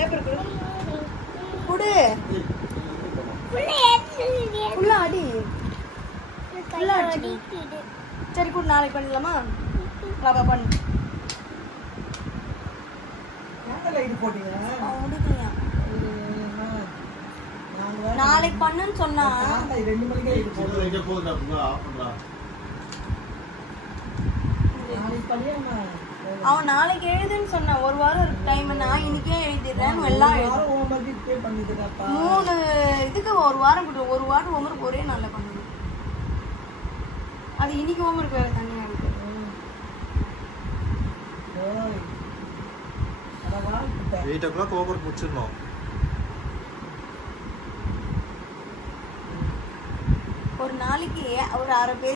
Paper கொடு. குடு. ஃபுல்லா அடி. ஃபுல்லா அடி. சரி குடு, நாளைக்கு பண்ணலாமா? பாப்பா பண்ணு. நாங்களே இது போட்டீங்க. முடிக்கலையா? நாளைக்கு பண்ணுன்னு சொன்னா 2 மணிக்கே இது போடுறது. இங்க போகுது அப்படினா ஆஃப் பண்ணலாம். நாளைக்கு பண்ணியாமா? அவன் நாளைக்கு எழுதுன்னு சொன்னா. ஒரு வாரம் டைம். நான் இன்னைக்கே எழுதிடுறேன். எல்லாம் எழுது. ஹோம்வொர்க் இப்பே பண்ணிட்டேப்பா. 3 இதுக்கு ஒரு வாரம் கொடு. ஒரு வாரம் ஹோம்வொர்க் ஒரே நாள்ல பண்ணணும். அது இன்னைக்கு ஹோம்வொர்க் வேற தனியா இருக்கு. ஓய். அட வா கிட்ட. 8 o'clock ஹோம்வொர்க் முடிச்சிடணும். ஒரு நாளைக்கு ஒரு 6 பேர்